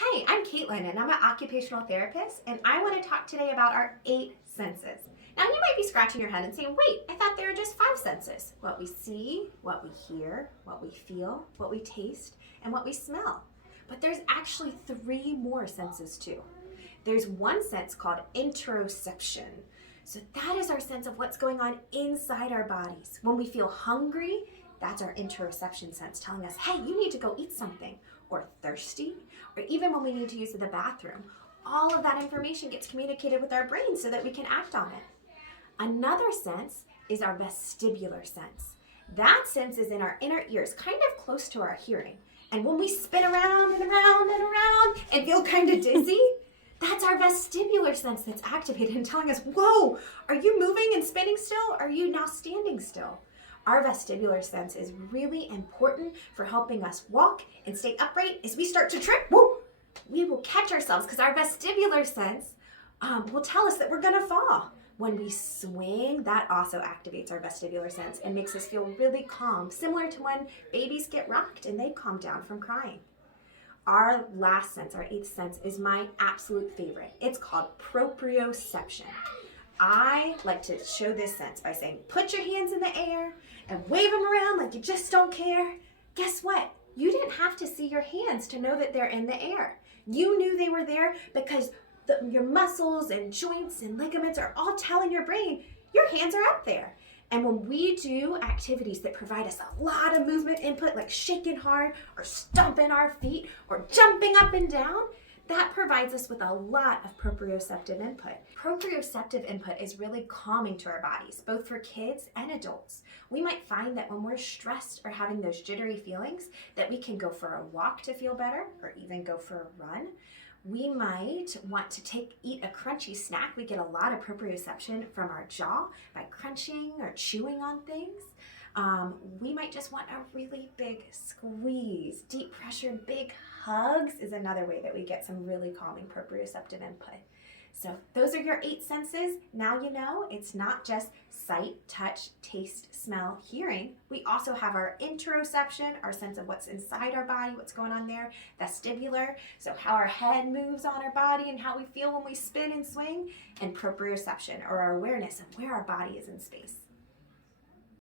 Hi, I'm Caitlyn and I'm an occupational therapist and I want to talk today about our 8 senses. Now you might be scratching your head and saying, wait, I thought there were just 5 senses. What we see, what we hear, what we feel, what we taste, and what we smell. But there's actually 3 more senses too. There's one sense called interoception. So that is our sense of what's going on inside our bodies. When we feel hungry, that's our interoception sense telling us, hey, you need to go eat something, or thirsty, or even when we need to use the bathroom. All of that information gets communicated with our brain so that we can act on it. Another sense is our vestibular sense. That sense is in our inner ears, kind of close to our hearing. And when we spin around and around and around and feel kind of dizzy, that's our vestibular sense that's activated and telling us, whoa, are you moving and spinning still? Or are you now standing still? Our vestibular sense is really important for helping us walk and stay upright. As we start to trip, whoa, we will catch ourselves because our vestibular sense will tell us that we're gonna fall. When we swing, that also activates our vestibular sense and makes us feel really calm, similar to when babies get rocked and they calm down from crying. Our last sense, our 8th sense, is my absolute favorite. It's called proprioception. I like to show this sense by saying, put your hands in the air and wave them around like you just don't care. Guess what? You didn't have to see your hands to know that they're in the air. You knew they were there because your muscles and joints and ligaments are all telling your brain, your hands are up there. And when we do activities that provide us a lot of movement input, like shaking hard or stomping our feet or jumping up and down, that provides us with a lot of proprioceptive input. Proprioceptive input is really calming to our bodies, both for kids and adults. We might find that when we're stressed or having those jittery feelings, that we can go for a walk to feel better or even go for a run. We might want to eat a crunchy snack. We get a lot of proprioception from our jaw by crunching or chewing on things. We might just want a really big squeeze. Deep pressure, big hugs is another way that we get some really calming proprioceptive input. So those are your 8 senses. Now you know it's not just sight, touch, taste, smell, hearing. We also have our interoception, our sense of what's inside our body, what's going on there. Vestibular, so how our head moves on our body and how we feel when we spin and swing. And proprioception, or our awareness of where our body is in space.